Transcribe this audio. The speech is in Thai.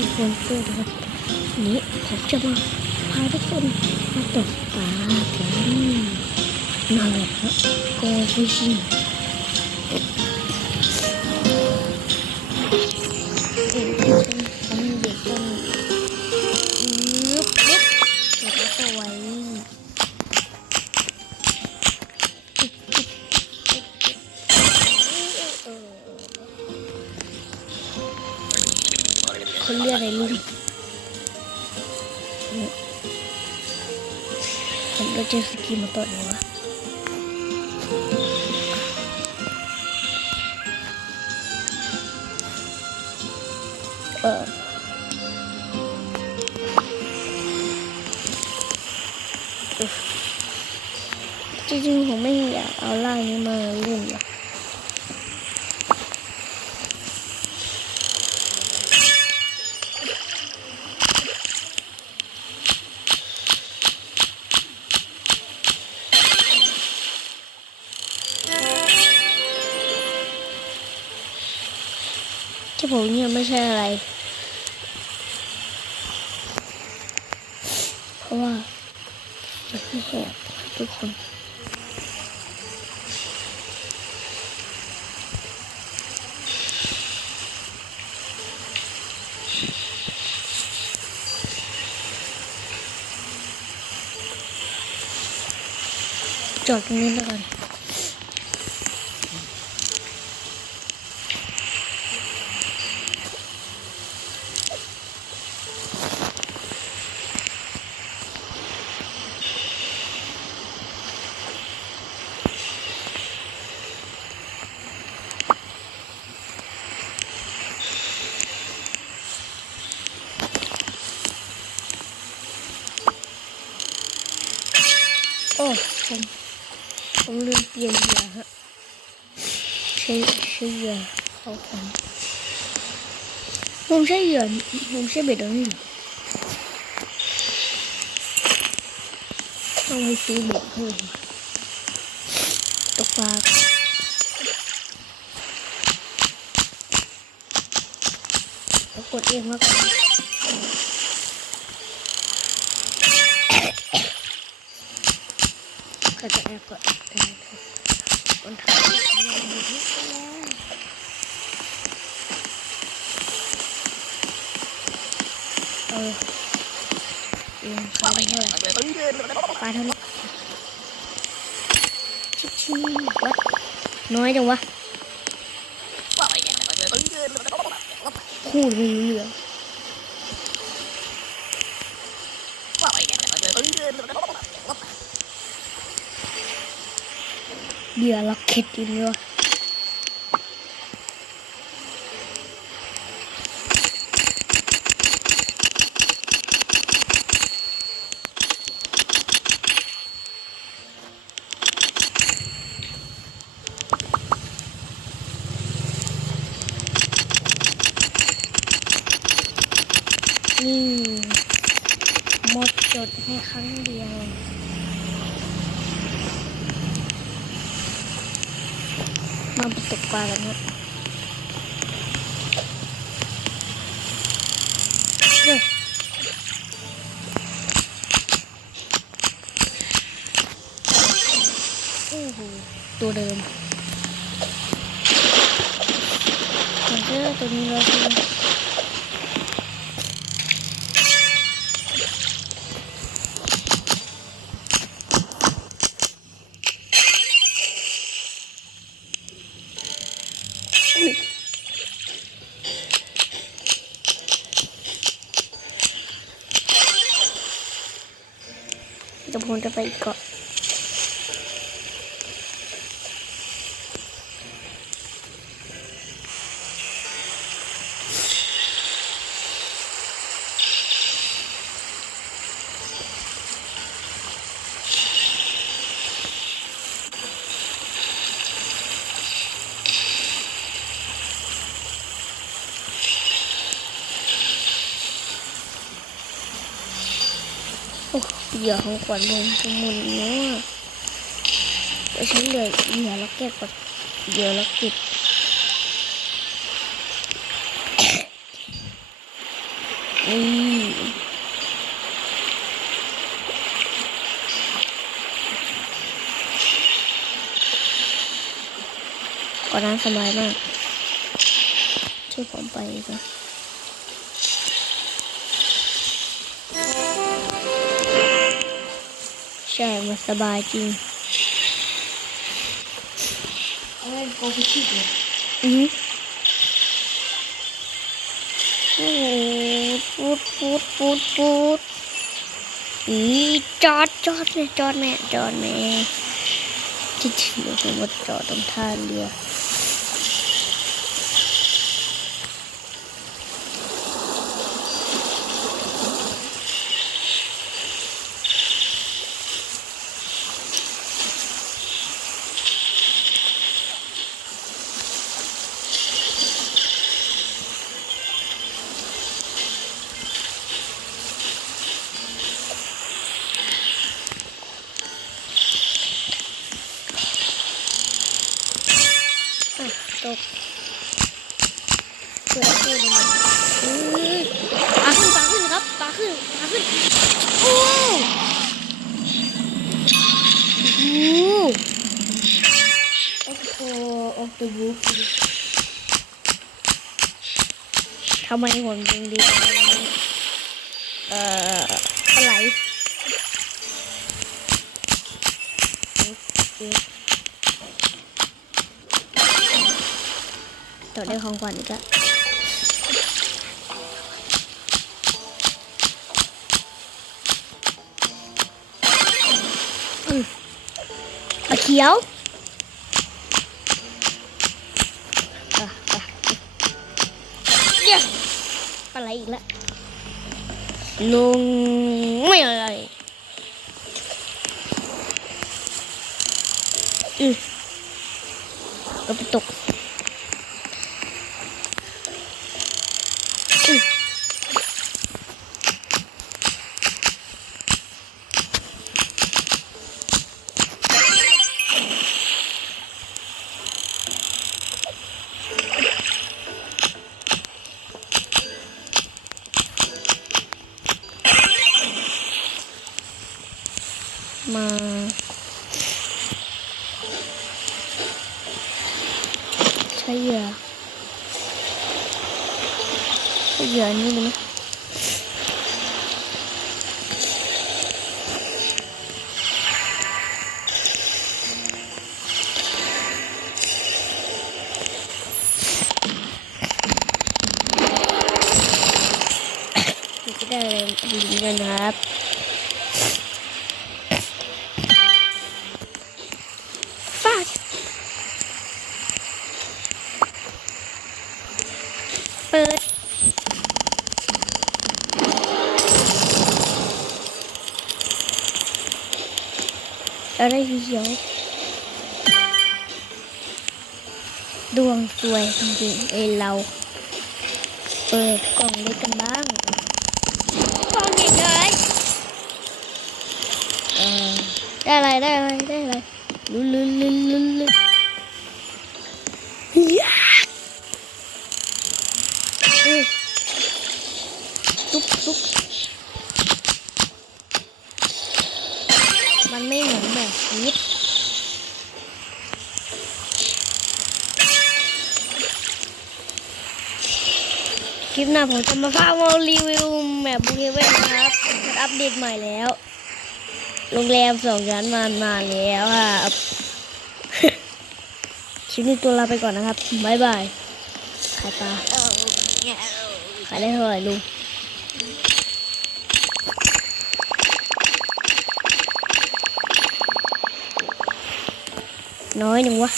ทุกคนเพื่อนะครับนนี้ผมจะมาพาทุกคนมาตกปลากันนั่นแหละครับโกฟิชิ่ง ผมก็เจอสกีมาตอนนี้วะเออจริงๆผมไม่อยากเอาล่างนี้มาเล่นหรอก ผมเนี่ยไม่ใช่อะไร เพราะว่าอยากให้แหบทุกคนจอดตรงนี้แล้วกัน อ้ผมผมลืมเปลี่ยนเหยื่อฮะใช้ใช้เหยื่อเขาผมผมใช้เหยื่อผมใช้เบ็ดอันนี้เหรอต้องไปซื้อเบ็ดเพิ่มตกปลาแล้วกดเองแล้วกัน ก็จะแอบกดได้คนทางยังอยู่ที่แล้วเออเอียงปเท่าไหร่ปลาเท่านี้ชิบชิวัดน้อยจังวะพูดไม่รู้เรื่อง เดี๋ยวล็อกเก็ตอยู่เลยวนี่ หมดจดให้ครั้งเดียว มาตกปลากันครับเด้อโอ้โหตัวเดิมเหมือนเดิมตัวนี้แล้ว เดี๋ยวผมจะไปอีกเกาะ โอ้เหยื่อของขวัญลงสมุนเนาะแต่ฉันเหลือเหยื่อล็อกเก็ตกับเหยื่อล็อกเก็ตนี่ก่อนนั้นสบายมากช่วยผมไปก่อน ใช่มันสบายจริงเอาเล่นโกฟิชิเลยอือโอ้โหปูดปูดปูดปูดอีจอดจอดเลยจอดแม่จอดแม่ที่จริงเราจะมาจอดตรงท่าเรือ ตกเปิดตู้ดูมันปลาขึ้นปลาขึ้นครับปลาขึ้นปลาขึ้นโอ้โหเอ็กโคออฟเดอะวูฟทำไมผมจึงดีจังเลยวันนี้เอ่ออะไร ต่อได้ของขวัญอีกแล้วอืมปลาเขียวอะอะเดี๋ยวปลาไหลอีกล้วลุงไม่อะไรอือเราไปตก ใช้เหยื่อใช้ แล้วได้สีเขียวดวงสวยจริงๆเอยเราเปิดกล่องเล็กกันบ้างกล่องใหญ่ๆเออได้อะไรได้อะไรได้อะไรลุลุลุลุลุย มันไม่เหมือนแบบชีวิตคลิปหน้าผมจะมาพามารีวิวแมปบูเฮเว่นนะครับมันอัปเดตใหม่แล้ว โรงแรมสองชั้นมานานแล้วครับคลิปนี้ตัวลาไปก่อนนะครับ บ๊ายบายขายปลาขายได้เท่าไหร่ลุง น้อยหนึ่งวะ